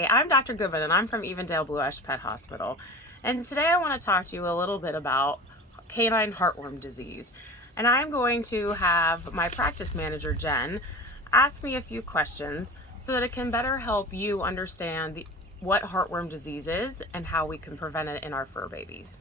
Hi, I'm Dr. Goodman and I'm from Evendale-Blue Pet Hospital. And today I want to talk to you a little bit about canine heartworm disease. And I'm going to have my practice manager, Jen, ask me a few questions so that it can better help you understand what heartworm disease is and how we can prevent it in our fur babies.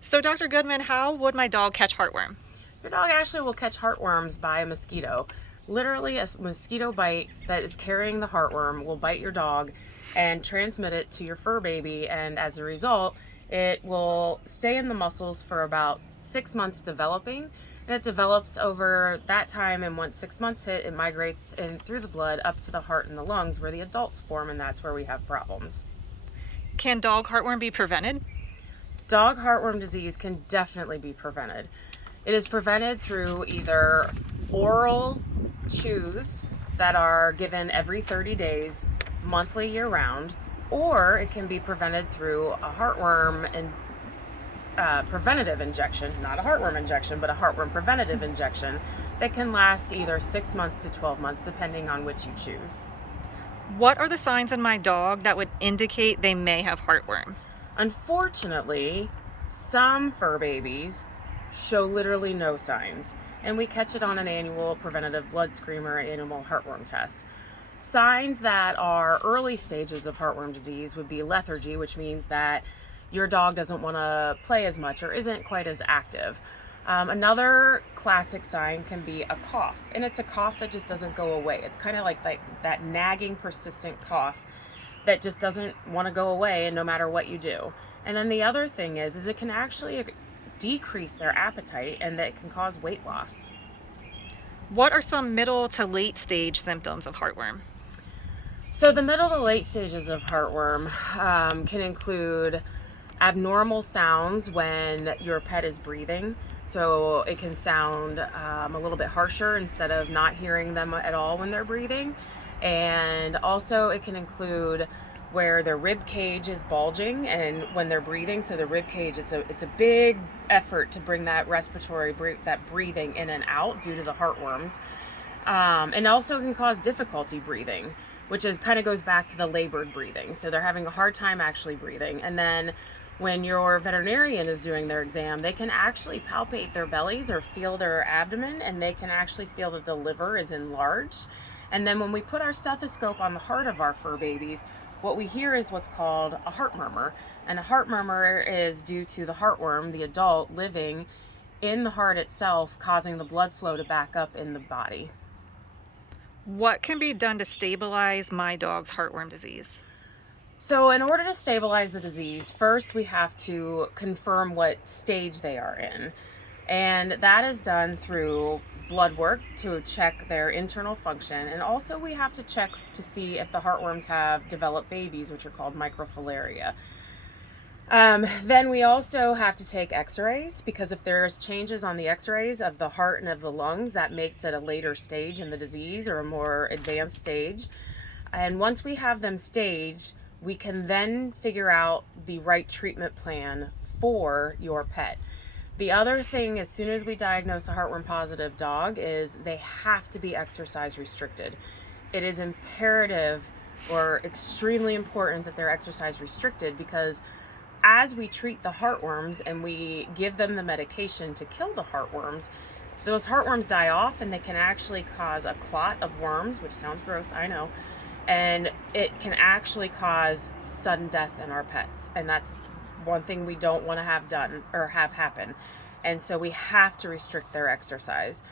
So, Dr. Goodman, how would my dog catch heartworm? Your dog actually will catch heartworms by a mosquito. Literally, a mosquito bite that is carrying the heartworm will bite your dog and transmit it to your fur baby, and as a result, it will stay in the muscles for about 6 months developing, and it develops over that time, and once 6 months hit, it migrates in through the blood up to the heart and the lungs where the adults form, and that's where we have problems. Can dog heartworm be prevented? Dog heartworm disease can definitely be prevented. It is prevented through either oral chews that are given every 30 days, monthly, year-round, or it can be prevented through a heartworm preventative injection, not a heartworm injection, but a heartworm preventative injection that can last either 6 months to 12 months, depending on which you choose. What are the signs in my dog that would indicate they may have heartworm? Unfortunately, some fur babies show literally no signs, and we catch it on an annual preventative blood screen or animal heartworm test. Signs that are early stages of heartworm disease would be lethargy, which means that your dog doesn't want to play as much or isn't quite as active. Another classic sign can be a cough, and it's a cough that just doesn't go away. It's kind of like that nagging, persistent cough that just doesn't want to go away, and no matter what you do. And then the other thing is it can actually decrease their appetite, and that can cause weight loss. What are some middle to late stage symptoms of heartworm? So the middle to late stages of heartworm can include abnormal sounds when your pet is breathing. So it can sound a little bit harsher instead of not hearing them at all when they're breathing. And also it can include where their rib cage is bulging and when they're breathing. So the rib cage, it's a big effort to bring that that breathing in and out due to the heartworms. And also can cause difficulty breathing, which is kind of goes back to the labored breathing. So they're having a hard time actually breathing. And then when your veterinarian is doing their exam, they can actually palpate their bellies or feel their abdomen, and they can actually feel that the liver is enlarged. And then when we put our stethoscope on the heart of our fur babies, what we hear is what's called a heart murmur. And a heart murmur is due to the heartworm, the adult, living in the heart itself, causing the blood flow to back up in the body. What can be done to stabilize my dog's heartworm disease? So in order to stabilize the disease, first we have to confirm what stage they are in. And that is done through blood work to check their internal function. And also we have to check to see if the heartworms have developed babies, which are called microfilaria. Then we also have to take x-rays, because if there's changes on the x-rays of the heart and of the lungs, that makes it a later stage in the disease or a more advanced stage. And once we have them staged, we can then figure out the right treatment plan for your pet. The other thing, as soon as we diagnose a heartworm positive dog, is they have to be exercise restricted. It is imperative or extremely important that they're exercise restricted, because as we treat the heartworms and we give them the medication to kill the heartworms, those heartworms die off, and they can actually cause a clot of worms, which sounds gross, I know, and it can actually cause sudden death in our pets. And that's one thing we don't want to have done or have happen. And so we have to restrict their exercise.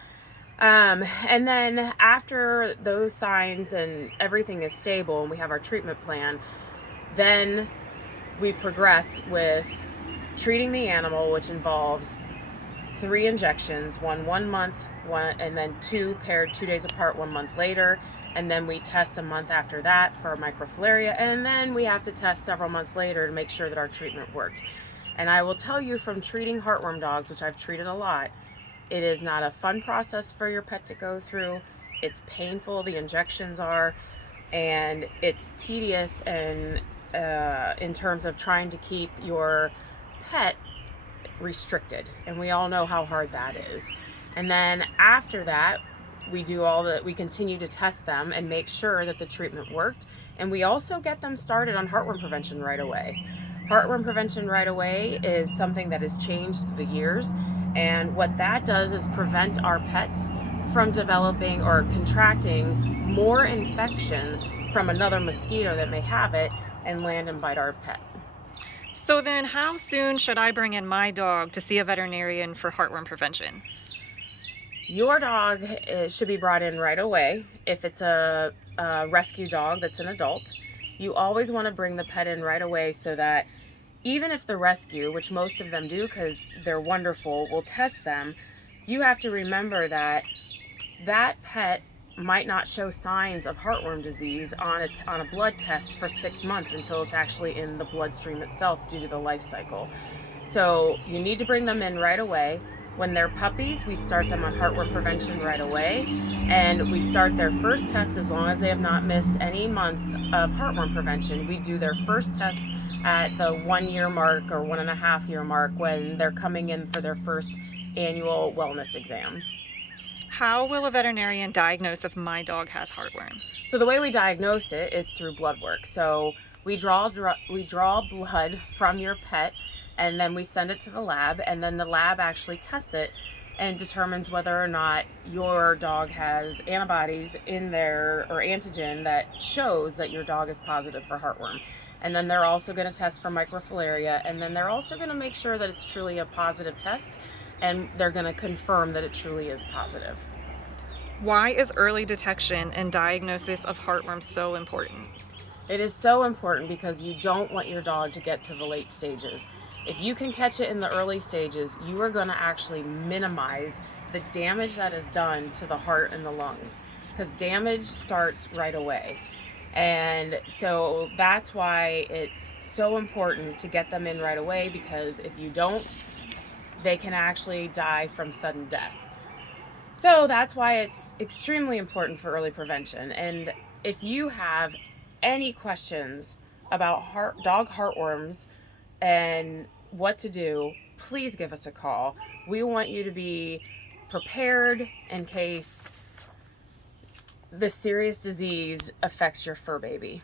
And then after those signs and everything is stable and we have our treatment plan, then we progress with treating the animal, which involves 3 injections, one month, and then 2 paired 2 days apart 1 month later. And then we test a month after that for microfilaria, and then we have to test several months later to make sure that our treatment worked. And I will tell you, from treating heartworm dogs, which I've treated a lot, it is not a fun process for your pet to go through. It's painful, the injections are, and it's tedious, and in terms of trying to keep your pet restricted. And we all know how hard that is. And then after that, we continue to test them and make sure that the treatment worked, And we also get them started on heartworm prevention right away. Heartworm prevention right away is something that has changed through the years. And what that does is prevent our pets from developing or contracting more infection from another mosquito that may have it and land and bite our pet. So then how soon should I bring in my dog to see a veterinarian for heartworm prevention? Your dog should be brought in right away. If it's a rescue dog that's an adult, you always want to bring the pet in right away so that even if the rescue, which most of them do because they're wonderful, will test them, you have to remember that that pet might not show signs of heartworm disease on a blood test for 6 months until it's actually in the bloodstream itself due to the life cycle. So you need to bring them in right away. When they're puppies, we start them on heartworm prevention right away, and we start their first test as long as they have not missed any month of heartworm prevention. We do their first test at the 1 year mark or 1.5 year mark when they're coming in for their first annual wellness exam. How will a veterinarian diagnose if my dog has heartworm? So the way we diagnose it is through blood work. So we draw blood from your pet, and then we send it to the lab, and then the lab actually tests it and determines whether or not your dog has antibodies in there or antigen that shows that your dog is positive for heartworm. And then they're also going to test for microfilaria, and then they're also going to make sure that it's truly a positive test, and they're going to confirm that it truly is positive. Why is early detection and diagnosis of heartworm so important? It is so important because you don't want your dog to get to the late stages. If you can catch it in the early stages, you are going to actually minimize the damage that is done to the heart and the lungs, because damage starts right away. And so that's why it's so important to get them in right away, because if you don't, they can actually die from sudden death. So that's why it's extremely important for early prevention. And if you have any questions about dog heartworms and what to do, please give us a call. We want you to be prepared in case the serious disease affects your fur baby.